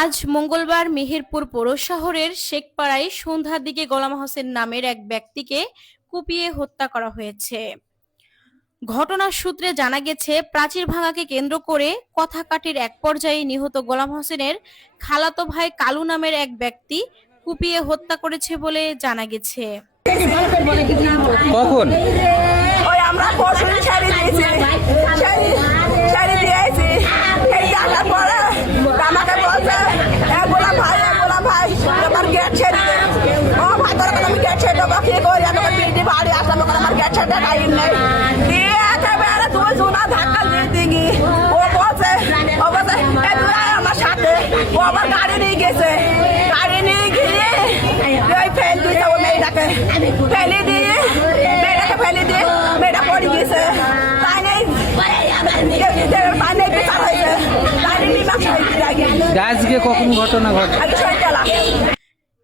আজ মঙ্গলবার মেহেরপুর পৌর শহরের শেখপাড়ায় সন্ধ্যার দিকে গোলাম হোসেন নামের এক ব্যক্তিকে কুপিয়ে হত্যা করা হয়েছে। ঘটনার সূত্রে জানা গেছে, প্রাচীর ভাঙাকে কেন্দ্র করে কথা কাটির এক পর্যায়ে নিহত গোলাম হোসেনের খালাতো ভাই কালু নামের এক ব্যক্তি কুপিয়ে হত্যা করেছে বলে জানা গেছে। কখন? আমরা আমাকে বলছে গোলাম ভাই ভাই আমার গেট ছেড়ে দে। ও ভাই তোর আমি গেট ছেড়ে দেবো কি করি বিল্ডিং বাড়ি আসলাম আমার গেট ছেড়ে টাইম নেই দিয়ে একেবারে তুই জোনা ধাক্কা দিয়ে দিগি। ও বলছে আমার সাথে ও আবার গাড়ি নিয়ে গেছে, গাড়ি নিয়ে গিয়ে ফেল দিয়েছে ও মেয়েটাকে ফেলে দিয়ে মেয়েটা পড়ে গেছে। তাই নেই আজকে কখন ঘটনা ঘটে?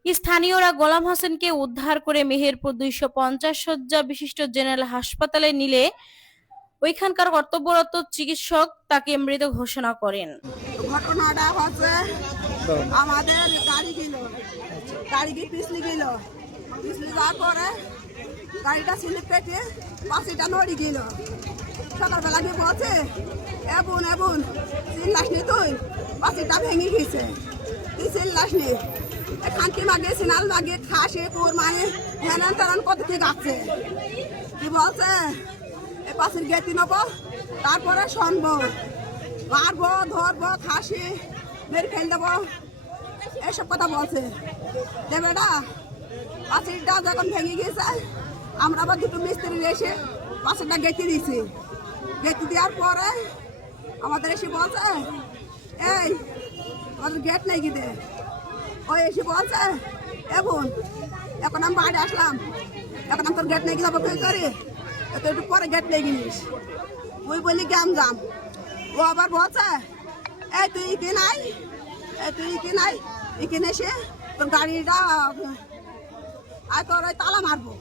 স্থানীয়রা গোলাম হোসেনকে উদ্ধার করে মেহেরপুর 250 শয্যা বিশিষ্ট জেনারেল হাসপাতালে নিলে ওইখানকার কর্তব্যরত চিকিৎসক তাকে মৃত ঘোষণা করেন। ঘটনাটা হচ্ছে আমাদের গাড়ি পিছলি গেল যাওয়ার পরে গাড়িটা স্লিপ কেটে পাশিটা নড়ি গেল। সকালবেলা গিয়ে বলছে এবুন চিল্লাস নি তুই, পাশিটা ভেঙে গেছে, তুই চিল্লাস নি। খানকি মাগে সিনাল মাগে খাসে তোর মানে হেন তেরান কত ঠিক আছে কি বলছে এ পাশের গেতি নেব তারপরে শুনবো মারবো ধরবো খাসি মেরে ফেল দেবো এসব কথা বলছে। দেবেটা পাশেরটা যখন ভেঙে গেছে আমরা আবার দুটো মিস্ত্রি এসে পাশেরটা গেঁথে দিয়েছি। গেঁথে দেওয়ার পরে আমাদের এসে বলছে এই আমাদের গেট নেই কি দে। ওই এসে বলছে এখন আমি বাড়ি আসলাম, এখন আমি তোর গেট নেই যাবো কী করি, তো একটু পরে গেট নেই গিনিস। ওই বলি গ্যাম যাম। ও আবার বলছে এই তুই কি নাই এখানে এসে তোর গাড়িটা আর তোর ওই তালা মারবো।